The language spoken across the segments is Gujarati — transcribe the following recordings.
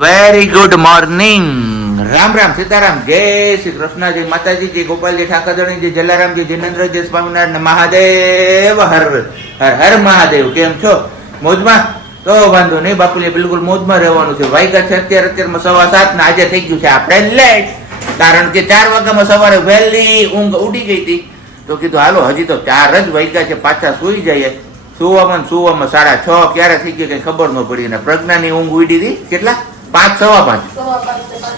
Very good morning Ram Ram Sitaram. જય શ્રી કૃષ્ણ જય માતાજી, જય ગોપાલજી ઠાકરજી જય જિનેન્દ્ર જય સ્વામિનારાયણ મહાદેવ. હર હર હર મહાદેવ. કેમ છો? મોજમાં? તો વાંધો નહીં બાપુલે બિલકુલ મોજમાં રહેવાનું છે. વાયગા છે અત્યારે, અત્યારમાં સવા સાત ને આજે થઈ ગયું છે આપણે લેટ કારણ કે ચાર વાગ્યામાં સવારે વહેલી ઊંઘ ઉડી ગઈ હતી. તો કીધું, હાલો, હજી તો ચાર જ વાગ્યા છે, પાછા સુઈ જઈએ. સુવામાં સુવામાં સાડા છ, ક્યારે થઈ ગયા કઈ ખબર ન પડી. અને પ્રજ્ઞાની ઊંઘ ઉડી હતી કેટલા? પાંચ સવા પાંચ.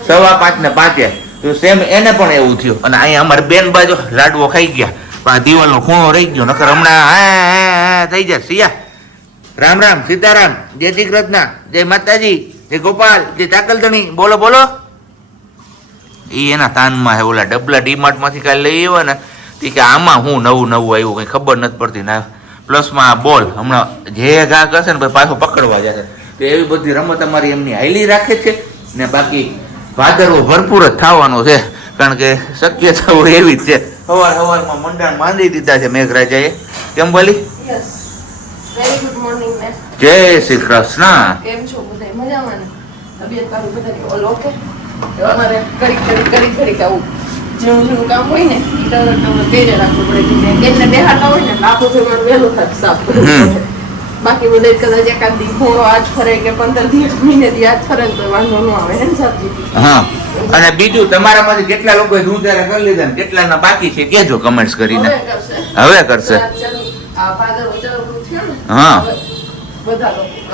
સવા પાંચ ને પાંચે. તો સેમ એને પણ એવું થયું. અને અહીંયા અમારે બેન બાજુ લાડવો ખાઈ ગયા. પણ આ દિવાલનો ખૂણો રહી ગયો. નકર હમણાં થઈ જાય સિયા. રામ રામ સીતારામ. જય શ્રી કૃષ્ણ. જય માતાજી. જય ગોપાલ. જય ચાકલધણી. બોલો બોલો. એ એના તાનમાં હે ઓલા ડબલા ડીમાર્ટમાંથી કાલે લઈ આવ્યા ને તે કે આમાં હું નવું નવું આવ્યું કંઈ ખબર નથી પડતી. ના પ્લસમાં આ બોલ. હમણાં જે ઘા કરશે ને ભાઈ પાછો પકડવા જશે. તો એવી બધી રમત અમારી એમની હાઈલી રાખે છે ને બાકી ભાદરવો ભરપૂર જ થવાનો છે. કારણ કે શક્યતાઓ એવી જ છે. સવાર સવારમાં મંડાણ માંડી દીધા છે મેઘરાજાએ. કેમ બોલી જય શ્રી કૃષ્ણ. કેમ છો બધા? મજામાં તબિયત પાણી બધાની ઓલ ઓકે અમારે ઘડીક ઘડીક ઘડીક ઘડીક આવું જેવું જેવું કામ હોય ને તરત તમે પેરે રાખવું પડે. કે બેહાડતા હોય ને લાખો મારું વહેલું થાય સાફ. કરવું હમ. પડે. બાકી બધા કદાચ એકાદ દી ઘોડો આજ ફરે કે પંદર દિવસ મહિને દી આજ ફરે તો વાંધો ન આવે ને સાહેબજી હા. અને બીજું તમારામાંથી કેટલા લોકો ધૂંધારા કરી લીધા ને કેટલાના બાકી છે કેજો કમેન્ટ્સ કરીને. હવે કરશે. હા.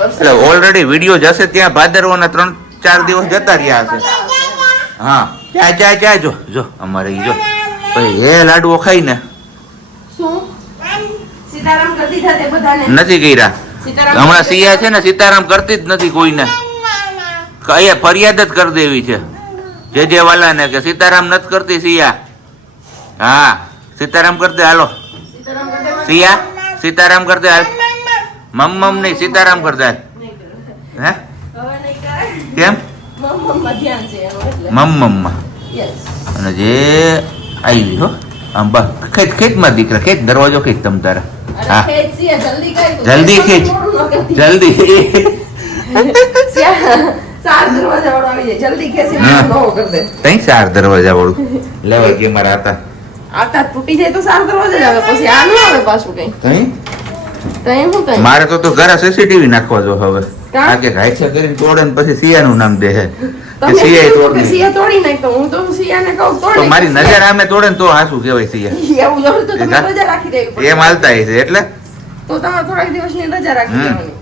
એટલે ઓલરેડી વીડિયો જશે ત્યાં ભાદરવાના ત્રણ ચાર દિવસ જતા રહ્યા હશે. હા ચા ચા ચા જો જો અમારે જો. પછી હે લાડવો ખાઈ ને શું? સીતારામ બધાને? નથી કર્યા. હમણાં સિયા છે ને સીતારામ કરતી જ નથી કોઈને. કઈ ફરિયાદ જ કરી દેવી છે. જે જે વાલાને કે સીતારામ નથી કરતી સિયા. હા સીતારામ કરતે હાલો. સિયા સીતારામ કરતે હાલ. મમ મમ નહીં સીતારામ કરતે હાલ. હે? કેમ? મમ મમમાં અને જે આવી હો આમ બસ ખેત ખેતમાં દીકરા ખેંચ દરવાજો ખેત તમ તારા. હા. જલ્દી ખેંચ. જલ્દી તઈ ચાર દરવાજા વાળું? લેવલ કે મારા હતા આટા તૂટી જાય તો ચાર દરવાજા આવે. પછી આ ન આવે પાછું કઈ. તઈ? તો કઈ મારે તો તો ઘરે સીસીટીવી નાખવા જો હવે. કારણ આ કે હાઈસા કરીને તોડે ને પછી સિયાનું નામ દે હું. તો સિયાને કહું તોડી તો મારી નજર આમે તોડે ને તો હાસું કહેવાય સિયા એવું જરૂર તો તમે રજા રાખી દેવી પડે. એમ હાલતા હશે એટલે? તો તમારે થોડાક દિવસની રજા રાખી દેવાની.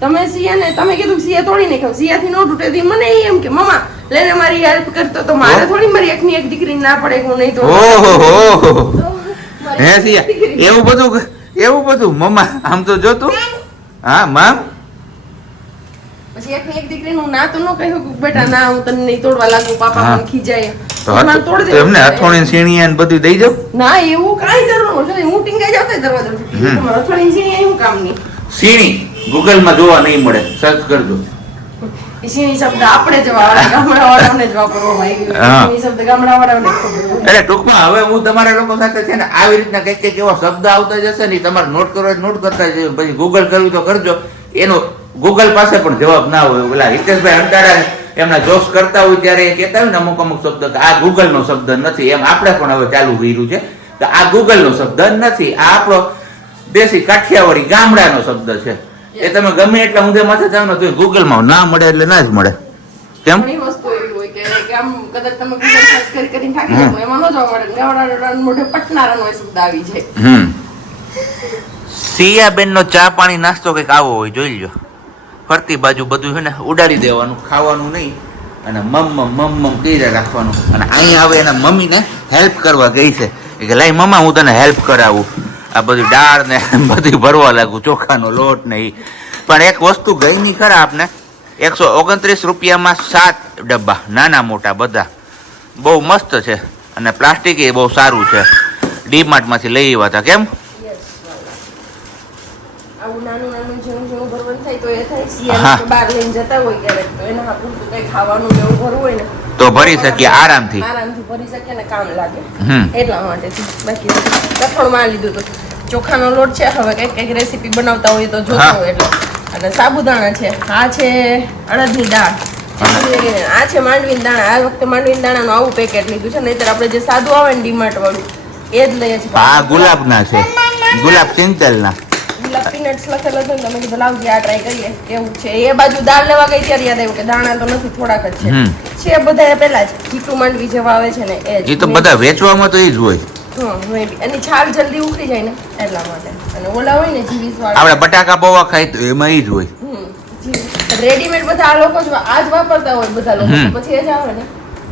તમે સિયાને તમે કીધું કે સિયા તોડી નાખ્યો. સિયાથી નો તૂટે થી મને એમ કે મમ્મા લઈને મારી હેલ્પ કરતો તો મારે થોડી મારી એકની એક દીકરી ના પડે હું નહીં તો ઓહો તો હે સિયા એવું બધું એવું બધું? મમ્મા આમ તો જોતું હા મામ? પછી એકની એક દીકરીનું ના તો ન કહ્યું કે બેટા ના હું તને નહીં તોડવા લાગુ પાપા મને ખીજાય. તો મારે હથ- તોડી તો એમને હથોણી સીણી ને બધું દઈ જાવ ના એવું કાંઈ જરૂર નથી. હું ટીંગાઈ જાવ તો દરવાજો તૂટી જાય. હમ. તમારે અથડાઈને સીણી એવું કામ નહીં? સીણી. ગૂગલમાં જોવા નહીં મળે. સર્ચ કરજો. શબ્દ આપણે જ વાળા ગામડાવાળાઓને જ વાપરવામાં આવી ગયો. હા. સીણી શબ્દ ગામડાવાળાઓને જ એટલે ટૂંકમાં હવે હું તમારા લોકો સાથે છે ને આવી રીતના કંઈક કંઈક એવા શબ્દ આવતા જશે ને તમારે નોટ કરો નોટ કરતા પછી ગૂગલ કરવું તો કરજો. એનો ગૂગલ પાસે પણ જવાબ ના હોય. ઓલા હિતેશભાઈ અંટાળા એમના જોશ કરતા હોય ત્યારે એ કહેતા હોય ને અમુક અમુક શબ્દ કે આ ગૂગલનો શબ્દ નથી. એમ આપણે પણ હવે ચાલુ કર્યું છે. કે આ ગૂગલનો શબ્દ નથી. આ આપણો દેશી કાઠિયાવાડી ગામડાનો શબ્દ છે. એ તમે ગમે એટલા ઊંધે માથે જાવ ને તો ગૂગલમાં ના મળે એટલે ના જ મળે. કેમ? સિયાબેન નો ચા પાણી નાસ્તો કંઈક આવો હોય જોઈ લ્યો. ફરતી બાજુ બધું છે ને ઉડાડી દેવાનું, ખાવાનું નહીં. અને મમ મમ મમ મમ રાખવાનું? અને અહીંયા હવે એના મમ્મીને હેલ્પ કરવા ગઈ છે. કે લાઈ મમ્મા, હું તને હેલ્પ કરાવું. આ બધું દાળ ને બધી ભરવા લાગુ, ચોખાનો લોટ ને એ પણ એક વસ્તુ ગઈ નહીં ખરા આપને, એકસો ઓગણત્રીસ રૂપિયામાં સાત ડબ્બા, નાના મોટા બધા. બહુ મસ્ત છે. અને પ્લાસ્ટિક એ બહુ સારું છે. ડીમાર્ટમાંથી લઈ આવ્યા હતા. કેમ? આવું નાનું નાનું ઝીણું ઝીણું ભરવાનું થાય તો એ થાય હા. શિયાળે કે બહાર લઈને જતા હોય ક્યારેક તો એના હાથું કઈ ખાવાનું ને એવું ભરવું હોય ને તો ભરી શકીએ આરામથી આરામથી. ભરી શકીએ ને કામ લાગે. એટલા માટે બાકી કઠોળમાં લીધું હતું ચોખાનો લોટ છે હવે કંઈક કંઈક રેસીપી બનાવતા હોય તો જોતા હોય એટલે. અને સાબુદાણા છે આ છે અડદની દાળ. આ છે માંડવી દાણા. આ વખતે માંડવી દાણાનું આવું પેકેટ લીધું છે નહીતર આપણે જે સાદું આવે ને ડીમાર્ટ વાળું એ જ લઈએ છીએ. આ ગુલાબના છે. ગુલાબ સિંચલના ગુલાબ પીનટ્સ લખેલો છે ને તમે કીધું લાવજે આ ટ્રાય કરીએ. કેવું છે. એ બાજુ દાળ લેવા ગઈ ત્યારે યાદ આવ્યું કે દાણા તો નથી થોડાક જ છે. છે બધા પેલા જ. જીતું માંડવી જેવા આવે છે ને એ જ. એ તો બધા વેચવામાં તો એ જ હોય. એની છાલ જલ્દી ઉખડી જાય ને એટલા માટે. અને ઓલા હોય ને જીવીસ વાળા આપણે બટાકા પૌવા ખાઈ તો એમાં જ હોય. રેડીમેડ બધા આ લોકો આ જ વાપરતા હોય બધા લોકો. પછી એ જ આવે ને.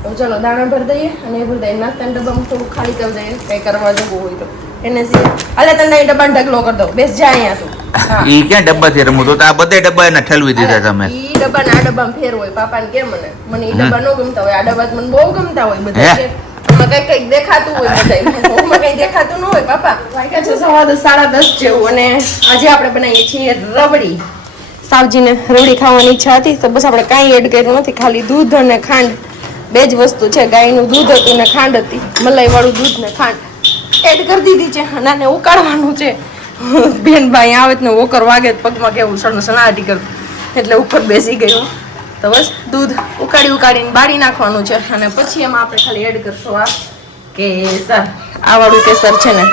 તો ચલો દાણા ભરી દઈએ અને એ ભરી દઈએ નાસ્તાના ડબ્બામાં થોડું ખાલી કરી દઈએ. કઈ કરવા જવું હોય તો. એને સિવાય અલે તને એ ડબ્બાને ઢગલો કરી દો બેસ જા અહીંયા તું. ઈ ક્યાં ડબ્બાથી રમવું તો આ બધે ડબ્બા એને ઠલવી દીધા તમે. ઈ ડબ્બા ને ફેર હોય. કેમ મને? મને ઈ ડબ્બા નો ગમતા હોય. આ ડબ્બા મને બહુ ગમતા હોય બધા એમાં કઈ કઈ દેખાતું હોય બધા ઓમાં કઈ દેખાતું ન હોય પાપા. વાગ્યા છે સવા સાડા દસ જેવું. અને આજે આપણે બનાવીએ છીએ રબડી. સાવજીને રબડી ખાવાની ઈચ્છા હતી તો બસ આપણે કાંઈ એડ કર્યું નથી. ખાલી દૂધ અને ખાંડ. બે જ વસ્તુ છે. ગાયનું દૂધ હતું ને ખાંડ હતી. મલાઈ વાળું દૂધ ને ખાંડ. એડ કરી દીધી છે અને આને ઉકાળવાનું છે. બેન ભાઈ આવે ને ઓકર વાગે પગમાં કેવું સણ સણાટી કર. એટલે ઉપર બેસી ગયું તો બસ દૂધ ઉકાળી ઉકાળીને બાળી નાખવાનું છે અને પછી એમાં આપણે ખાલી એડ કરશું આ કેસર. આવાળું વાળું કેસર છે ને,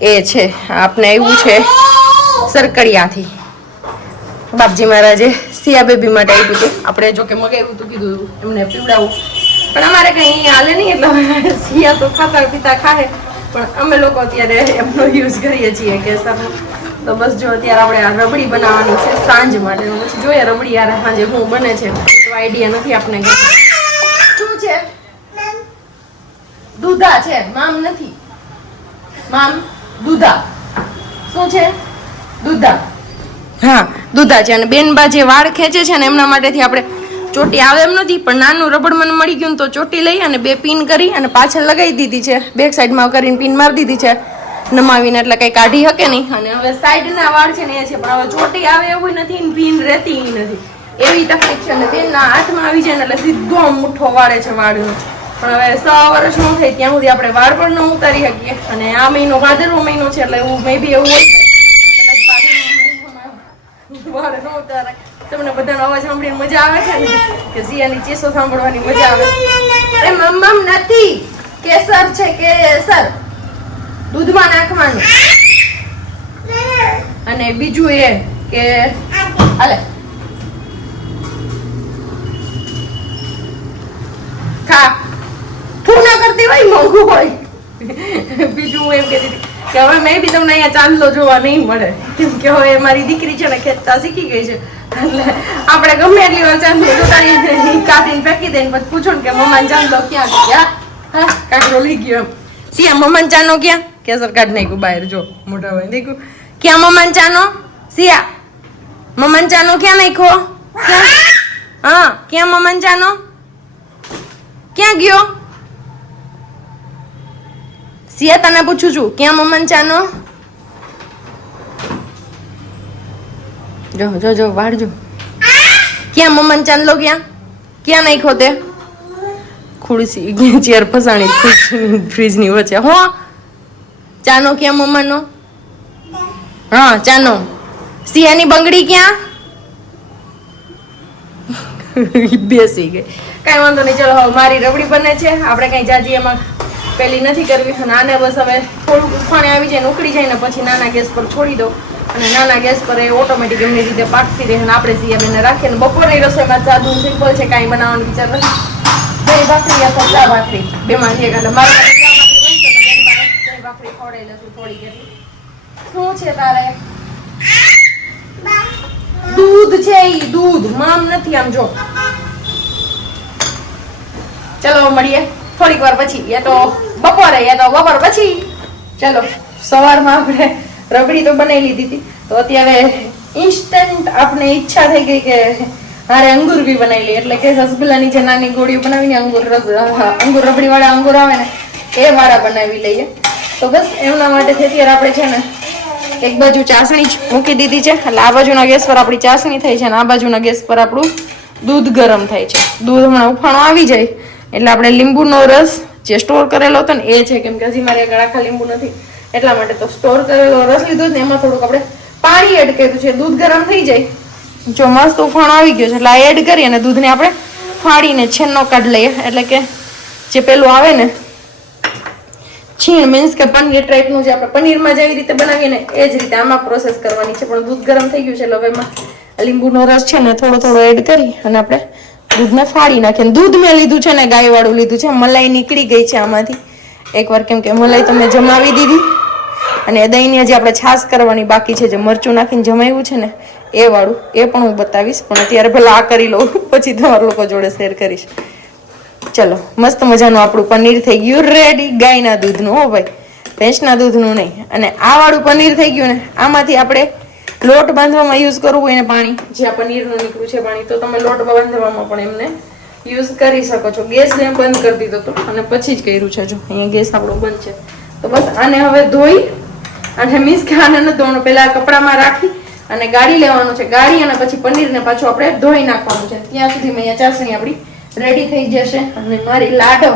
એ છે. આપને આવ્યું છે સરકડિયાથી. બાપજી મહારાજે સિયા બેબી માટે આપ્યું હતું. આપણે જો કે મગાવ્યું હતું, કીધું એમને પીવડાવું. પણ અમારે કઈ હાલે નહીં, એટલે સિયા તો ખાતા પીતા ખાય પણ અમે લોકો અત્યારે એમનો યુઝ કરીએ છીએ કેસરનો તો બસ જો અત્યારે આપણે આ રબડી બનાવવાની છે સાંજ માટે. પછી જોઈએ રબડી યાર સાંજે હું બને છે. તો આઈડિયા નથી આપણે. શું છે? દૂધા છે. મામ નથી. મામ, દૂધા. શું છે? દૂધા. હા, દૂધા છે. અને બેનબા જે વાળ ખેંચે છે ને એમના માટેથી આપણે ચોટી આવે એમ નથી, પણ નાનું રબડ મને મળી ગયું તો ચોટી લઈ અને બે પિન કરી અને પાછળ લગાવી દીધી છે. બેક સાઈડમાં કરીને પિન મારી દીધી છે. નમાવીને એટલે કઈ કાઢી શકે નહીં. અને હવે સાઈડના વાળ છે ને એ છે, પણ હવે ચોટી આવે એવું નથી ને પિન રહેતી નથી. એવી તકલીફ છે અને તેના હાથમાં આવી જાય ને એટલે સીધો મુઠ્ઠો વાળે છે વાળનો. પણ હવે સો વર્ષ નો થાય ત્યાં સુધી આપણે વાળ પણ ન ઉતારી શકીએ. અને આ મહિનો ભાદરવો મહિનો છે એટલે એવું મે બી એવું હોય વાળ ન ઉતારાય. તમને બધાનો અવાજ સાંભળીને મજા આવે છે ને? કે જીયાની ચીસો સાંભળવાની મજા આવે. અરે મમ્મમ નથી. કેસર છે કેસર. દૂધમાં નાખવાનું. અને બીજું એ કે અલે ખા. તું ના કરતી હોય, મોંઘું હોય. બીજું હું એમ કહેતી હતી કે હવે મેં બી તમને અહીંયા ચાંદલો જોવા નહીં મળે. કેમ કે હવે મારી દીકરી છે ને ખેંચતા શીખી ગઈ છે. એટલે આપણે ગમે એટલી વાર ચાંદલો ઉતારી કાઢીને ફેંકી દઈને પછી પૂછો ને કે મમ્મા ચાંદલો ક્યાં ક્યાં હા લઈ ગયો. સિયા મમ્મા ચાનો ક્યાં? કેસર કાઢ નાખ્યું બહાર, જો મોટા ભાઈ દેખ્યું ક્યાં મમ્મા ચાનો સિયા મમ્મા ચાનો ક્યાં નાખ્યો? હા, ક્યાં મમ્મા ચાનો ક્યાં ગયો? સિયા તને પૂછું છું, ક્યાં મમન ચાનો જો જો જો, વાળજો. ક્યાં મમન ચાંદલો ક્યાં? ક્યાં નાખ્યો તે? ખુરશી, ચેર ફસાણી ફ્રીજની ફ્રીજની વચ્ચે. હો! ચાનો ક્યાં મમ્માનો? હા, ચાનો. સિયાની બંગડી ક્યાં? બેસી ગઈ. કાંઈ વાંધો નહીં, ચલો, હવે મારી રબડી બને છે. આપણે કઈ જાજી એમાં પેલી નથી કરવી. અને આને બસ હવે થોડુંક ઉફાણે આવી જાય ને ઉકળી જાય ને પછી નાના ગેસ પર છોડી દો અને નાના ગેસ પર એ ઓટોમેટિક એમની રીતે પાકતી રહે અને આપણે સિયા બેને રાખીએ ને બપોરની રસોઈમાં સાદું સિમ્પલ છે, કાંઈ બનાવવાનું વિચાર નથી. દહીં ભાખરી અથવા ચા ભાખરી. બેમાંથી એક, એટલે મારે ચા ભાખરી બનશે તો બેનમાં દહીં ભાખરી ખવડાવી લેશું થોડી કેટલી શું છે તારે? દૂધ છે એ દૂધ. મામ નથી આમ જો. ચલો મળીએ થોડીક વાર પછી. યા તો બપોરે, યા તો બપોર પછી. ચલો, સવારમાં આપણે રબડી તો બનાવી લીધી હતી. તો અત્યારે ઇન્સ્ટન્ટ આપણે ઈચ્છા થઈ ગઈ કે હારે અંગુર બી બનાવી લઈએ. એટલે કે રસગુલ્લાની જે નાની ગોળીઓ બનાવીને અંગુર અંગુર રબડી વાળા અંગુર આવે ને, એ વાળા બનાવી લઈએ. તો બસ એમના માટે અત્યારે આપણે છે ને એક બાજુ ચાસણી મૂકી દીધી છે. એટલે આ બાજુના ગેસ પર આપણી ચાસણી થાય છે અને આ બાજુના ગેસ પર આપણું દૂધ ગરમ થાય છે. દૂધ હમણાં ઉફાણો આવી જાય. એટલે આપણે લીંબુનો રસ જે સ્ટોર કરેલો હતો ને, એ છે. કેમ કે હજી મારે ગળાખા લીંબુ નથી. એટલા માટે તો સ્ટોર કરેલો રસ લીધો ને એમાં થોડુંક આપણે પાણી એડ કર્યું છે. દૂધ ગરમ થઈ જાય. જો મસ્ત ઉફાણ આવી ગયો છે, એટલે આ એડ કરી અને દૂધને આપણે ફાડીને છેલ્લો કાઢી લઈએ. એટલે કે જે પેલું આવે ને, છીણ મીન્સ કે પનીર ટાઈપનું જે આપણે પનીરમાં જેવી રીતે બનાવીએ ને, એ જ રીતે આમાં પ્રોસેસ કરવાની છે. પણ દૂધ ગરમ થઈ ગયું છે, એટલે એમાં લીંબુનો રસ છે ને થોડો થોડો એડ કરી અને આપણે દૂધને ફાડી નાખીએ. દૂધ મેં લીધું છે ને, ગાયવાળું લીધું છે. મલાઈ નીકળી ગઈ છે આમાંથી. એકવાર કેમ કે મલાઈ તમે જમાવી દીધી. અને દહીંની હજી આપણે છાશ કરવાની બાકી છે, જે મરચું નાખીને જમાવ્યું છે ને, એ વાળું, એ પણ હું બતાવીશ. પણ અત્યારે ભલે આ કરી લઉં, પછી તમારા લોકો જોડે શેર કરીશ. ચલો, મસ્ત મજાનું આપણું પનીર થઈ ગયું રેડી ગાયના દૂધનું, હો ભાઈ. ભેંસના દૂધનું નહીં. અને આ વાળું પનીર થઈ ગયું ને, આમાંથી આપણે લોટ બાંધવામાં યુઝ કરવું હોય ને પાણી, જે આ પનીરનું નીકળ્યું છે પાણી, તો તમે લોટ બાંધવામાં પણ એમને યુઝ કરી શકો છો. ગેસ ને બંધ કરી દીધો હતો અને પછી જ કર્યું છે જો. અહીંયા ગેસ આપણો બંધ છે. તો બસ આને હવે ધોઈ અને મીન્સ કે આને ધોવાનું પહેલા કપડામાં રાખી અને ગાળી લેવાનું છે. ગાળી અને પછી પનીરને પાછું આપણે ધોઈ નાખવાનું છે. ત્યાં સુધી અહીંયા ચાસણી આપણી રેડી થઈ જશે. અને મારી લાડો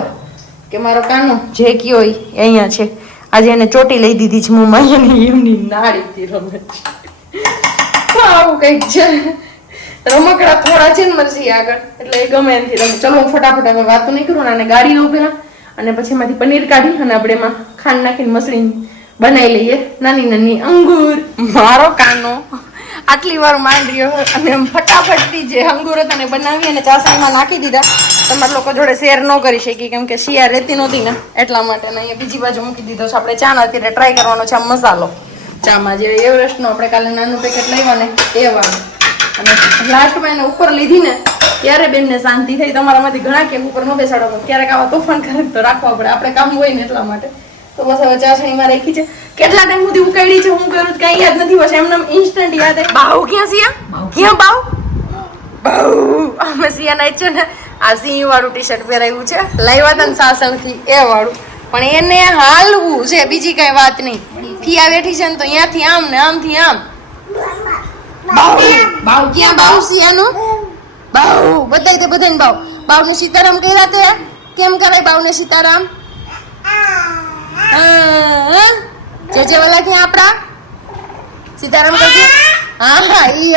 કે મારો કાનો જે કયો અહીંયા છે. આજે એને ચોટી લઈ દીધી છે મોંમાં એની એમની નાળીથી રમે છે આવું કંઈક છે. રમકડા થોડા છે ને મરસી આગળ. એટલે એ ગમે એમથી રમે. ચલો હું ફટાફટ હવે વાતો નહીં કરું ને આને ગાળી લઉં પેલા અને પછી એમાંથી પનીર કાઢી અને આપણે એમાં ખાંડ નાખીને મસળી બનાવી લઈએ નાની નાની અંગૂર. મારો કાનો. આટલી વાર માંડ રહ્યો અને ફટાફટથી જે અંગુર હતા ને બનાવી અને ચાસણમાં નાખી દીધા. તમારા લોકો જોડે શેર ન કરી શકી, કેમ કે શિયા રહેતી નહોતી ને. એટલા માટે ને અહીંયા બીજી બાજુ મૂકી દીધો છે. આપણે ચા અત્યારે ટ્રાય કરવાનો છે મસાલો. ચામાં જે એવરેસ્ટનો આપણે કાલે નાનું પેકેટ લેવા ને, એ વાળું. અને લાસ્ટમાં એને ઉપર લીધી ને, ત્યારે બેનને શાંતિ થઈ. તમારામાંથી ઘણા કે ઉપર ન બેસાડો ક્યારેક આવા તોફાન કરે તો રાખવા પડે. આપણે કામ હોય ને એટલા માટે. તો બસ હવે ચાસણીમાં રાખી છે. કેટલા ટાઈમ સુધી ઉકાળી છે હું કરું કઈ યાદ નથી બસ એમને ઇન્સ્ટન્ટ યાદ હે બાહુ ક્યાં સિયા? ક્યાં બાહુ? બાહુ. અમે સિયા નાઈ છે ને આ સિંહ વાળું ટી શર્ટ પહેરાવ્યું છે. લાવ્યા હતા ને સાસણથી એ વાળું. પણ એને હાલવું છે બીજી કઈ વાત નહીં. ફિયા બેઠી છે ને તો અહીંયાથી આમ ને આમથી આમ. બાઉ બાઉ ક્યાં બાઉ સિયાનું? બાવ બધાય તે બધાને બાઉ બાઉને સીતારામ કર્યા તે કેમ કરાય બાઉને સીતારામ? હા જે જે વાલા ક્યાં આપણા? સીતારામ કરજે. હા હા. ઈ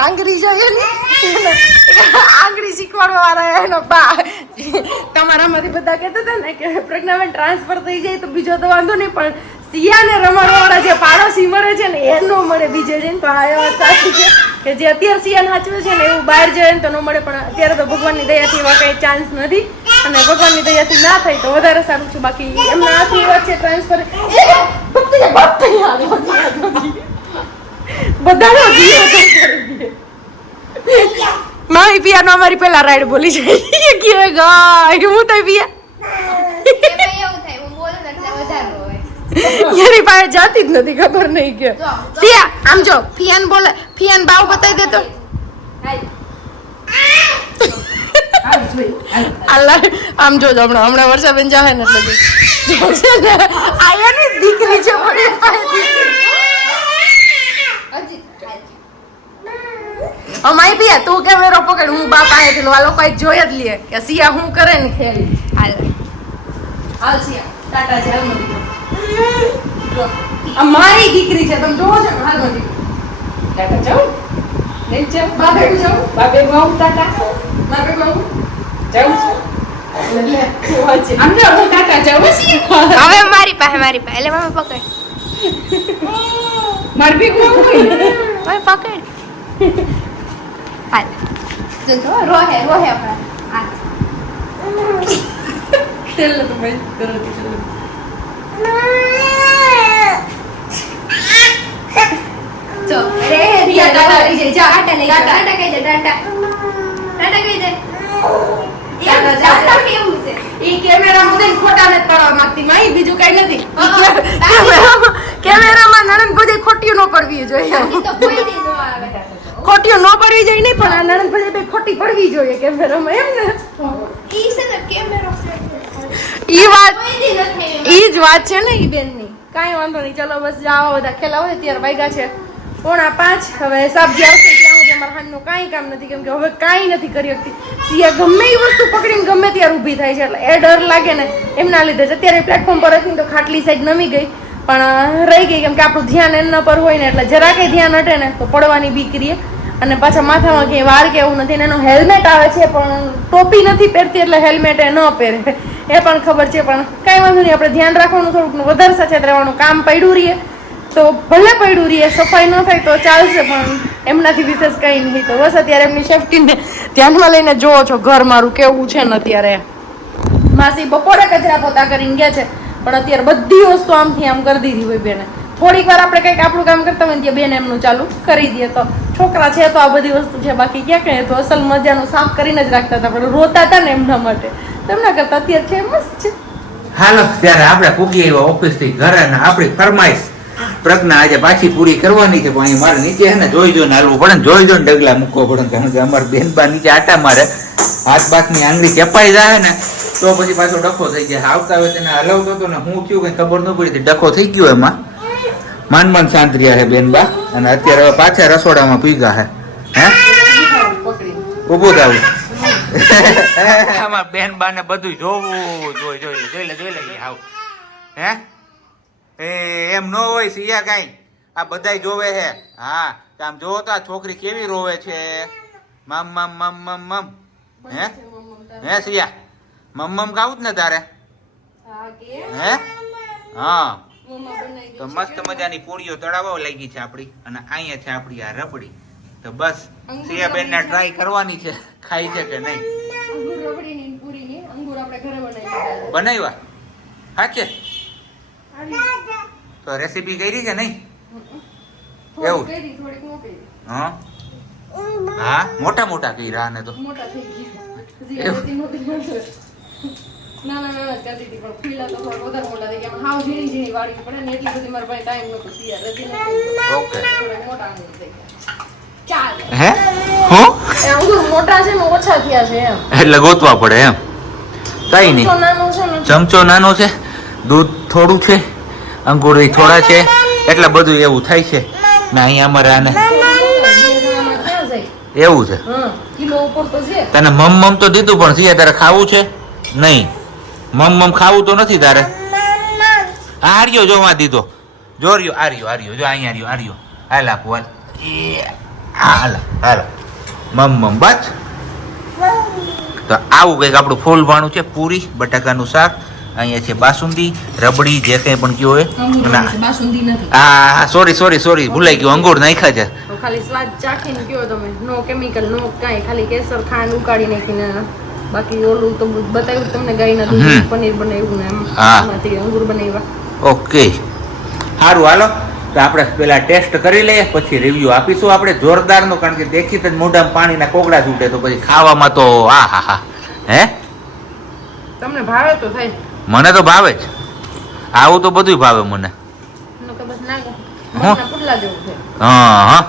આંગળી જોઈએ ને આંગળી શીખવાડવા વાળા એનો બા. તમારામાંથી બધા કહેતા હતા ને કે પ્રજ્ઞાબેન ટ્રાન્સફર થઈ જાય તો બીજો તો વાંધો નહીં, પણ સિયાને રમાડવા વાળા જે પાડોશી મળે છે ને, એ ન મળે બીજે જઈને. તો આ વાત સાચી છે કે જે અત્યારે સિયાને સાચવે છે ને, એવું બહાર જાય ને તો ન મળે, પણ અત્યારે તો ભગવાનની દયાથી એવા કાંઈ ચાન્સ નથી. અને ભગવાનની દયાથી ના થાય તો વધારે સારું છે. બાકી એમના વાત છે ટ્રાન્સફર બધાનો જીવ હતો. કરી દે. મારી અમારી પેલા રાઈડ બોલી જાય. કે ગાય હું તો પિયા. એમાં એવું થાય હું બોલું ને એટલે વધારે હોય એની પાસે જાતી જ નથી ખબર નહીં કે. ફિયા આમ જો ફિયાન બોલે ફિયાન બાવ બતાવી દે તો આમ જો હમણાં હમણાં વર્ષાબેન જાહે ને એટલે જો. જો ને આયાની દીકરી છે પણ અમાઈ બી તું કેમેરો પકડ હું બા આયે લઉં. આ લોકો જોઈ જ લે કે સિયા હું કરે ને ખેલ હાલ. હાલ સિયા ટાટા છે હાલ મળી અમારી દીકરી છે તમે જોવો છો હાલ મળી ટાટા જાઉં નહીં જાઉં બાબે જાઉં બાબે બાઉ ટાટા. બાબે જોવા છે. હવે મારી પાસે મારી પાસે. એટલે મમ્મી પકડ. માર. મમ્મી પકડ. હાલ. જો રોહે રોહે આપણા. હાલ. છેલ્લે તો ભાઈ કરો તો જો રે રિયા ટાટા લઈ જાય. જા ટાટા લઈ જા ટાટા કહી દે ટાટા ટાટા દે. ટાટા જા. ટાટા કેવું છે? ઈ કેમેરા માં ખોટા ને પાડવા માંગતી. માં બીજું કઈ નથી. કેમેરામાં કેમેરામાં નણંદ કોઈ ખોટી ન પડવી જોઈએ. બાકી તો કોઈ દી ન આવે ખોટીઓ ન પડવી જોઈએ નહીં પણ આ નણંદ પછી ખોટી પડવી જોઈએ કેમેરામાં એમ ને? ઈ છે ને કેમેરો ઈ વાત ઈ જ વાત છે ને ઈ બેનની. કાંઈ વાંધો નહીં ચલો બસ આવા બધા. ખેલા હોય ત્યારે વાગ્યા છે. પોણા પાંચ. હવે સબ્જી આવશે હાથનું કાંઈ કામ નથી, કેમ કે હવે કાંઈ નથી કરી શકતી. સિયા ગમે એ વસ્તુ પકડીને ગમે ત્યારે ઊભી થાય છે, એટલે એ ડર લાગે ને એમના લીધે જ. અત્યારે પ્લેટફોર્મ પર હતી તો ખાટલી સાઈડ નમી ગઈ, પણ રહી ગઈ, કેમ કે આપણું ધ્યાન એમના પર હોય ને, એટલે જરા કંઈ ધ્યાન હટે ને, તો પડવાની બીક રીએ અને પાછા માથામાં ક્યાંય વાર કે એવું નથી એનો હેલ્મેટ આવે છે, પણ ટોપી નથી પહેરતી, એટલે હેલ્મેટ એ ન પહેરે. એ પણ ખબર છે, પણ કાંઈ વાંધો નહીં, આપણે ધ્યાન રાખવાનું થોડુંક વધારે સાચેત રહેવાનું. કામ પડ્યું રહીએ તો ભલે પડ્યું રહીએ સફાઈ ન થાય તો ચાલશે, પણ એમનાથી વિશેષ કંઈ નહીં. તો બસ અત્યારે એમની સેફટીને ધ્યાનમાં લઈને જોવો છો ઘર મારું કેવું છે ને અત્યારે. માસી બપોરે કચરા પોતા કરીને ગયા છે, પણ અત્યારે બધી વસ્તુ આમથી આમ કરી દીધી હોય બેને. થોડીક વાર આપણે કંઈક આપણું કામ કરતા હોય ત્યાં બેન એમનું ચાલુ કરી દઈએ. તો છોકરા છે તો આ બધી વસ્તુ છે, બાકી ક્યાં કહીએ તો અસલ મજાનું સાફ કરીને જ રાખતા હતા, પણ રોતા હતા ને એમના માટે. તેમના કરતા અત્યારે છે મસ્ત છે. હાલો, ત્યારે આપણે પૂગી એવા ઓફિસથી ઘરે ને આપણી ફરમાઈશ પ્રજ્ઞા આજે પાછી પૂરી કરવાની છે, પણ અહીં મારે નીચે હે ને જોઈ જોઈને હાલવું પડે ને જોઈ જોઈને ડગલા મૂકવો પડે કારણ કે અમારે બા નીચે આટા મારે, હાથ બાથની આંગળી ચપાઈ જાય ને, તો પછી પાછો ડખો થઈ જાય. આવતા હોય તેને હલાવતો હતો ને હું થયું કઈ ખબર ન પડી ડખો થઈ ગયો એમાં. માન માન શાંત રહ્યા છે બેનબા અને અત્યારે હવે પાછા રસોડામાં પીગા છે હે? ઊભું થાવું. આમાં બેન બા ને બધું જોવું, જોઈ જોઈ જોઈ લે જોઈ લે આવ હે? એ એમ ન હોય સિયા કાંઈ. આ બધાય જોવે હે હા આમ જોવો તો આ છોકરી કેવી રોવે છે? મમ મમ મમ મમ મમ. હે? હે સિયા મમ મમ ગાવું જ ને તારે? હે હા? તો મસ્ત મજાની પૂરીઓ તળાવવા લાગી છે આપણી અને અહીંયા છે આપણી આ રબડી. તો બસ સિયા બેન ને ટ્રાય કરવાની છે. ખાઈ છે કે નહીં? બનાવ્યા? સાચે છે. તો રેસીપી કરી કે નહીં? એવું? કરી, કરી. હા? હા? મોટા મોટા કર્યા ને તો. મોટા થઈ ગયા? મોટી મોટી મોટી. નાના નાના જ કરતી હતી પણ ખીલા તો વધારે મોટા થઈ ગયા. હાવ ઝીણી ઝીણી વાળી પડે ને એટલી બધી મારા પાસે ટાઈમ નતો સિયા રજી ઓકે. થોડાક મોટા અંગૂર થઈ ગયા. ચાલે. હે? હું? એ મોટા છે ને ઓછા થયા છે એમ. એટલે ગોતવા પડે એમ. કઈ નહીં. ચમચો નાનો છે? દૂધ થોડું છે? અંગુરી થોડા છે? એટલે બધું એવું થાય છે? ને અહીંયા અમારે આને એવું છે? તને મમ મમ તો દીધું પણ સિયા તારે ખાવું છે? નહીં. મમ મમ ખાવું તો નથી તારે. આર્યો જો માં દીધો જો રહ્યો આર્યો આર્યો. જો અહીંયા રહ્યો આર્યો. હાલ આપું હાલ. હાલ હાલ. મમ મમ બસ. તો આવું કંઈક આપણું ફૂલ ભાણું છે પૂરી બટાકાનું શાક અહીંયા છે બાસુંદી રબડી જે કંઈ પણ કયો હોય. બાસુંદી સોરી સોરી સોરી ભૂલાઈ ગયું અંગૂર નાખ્યા છે. ખાલી સ્વાદ ચાખીને કયો તમે. નો કેમિકલ નો કાંઈ ખાલી કેસર ખાંડ ઉકાળી નાખીને બાકી ઓલું તો બતાવ્યું તમને ગાયના દૂધ પનીર બનાવ્યું ને એમ. હા. એમાંથી અંગૂર બનાવ્યા. ઓકે. સારું હાલો. તો આપણે પેલા ટેસ્ટ કરી લઈએ પછી રિવ્યુ આપીશું આપણે. જોરદારનો કારણ કે દેખી જ મોઢામાં પાણીના કોગળા છૂટે તો પછી ખાવામાં તો આ હા હા. હે? તમને ભાવે તો થાય. મને તો ભાવે જ. આવું તો બધું ભાવે મને. હા હા.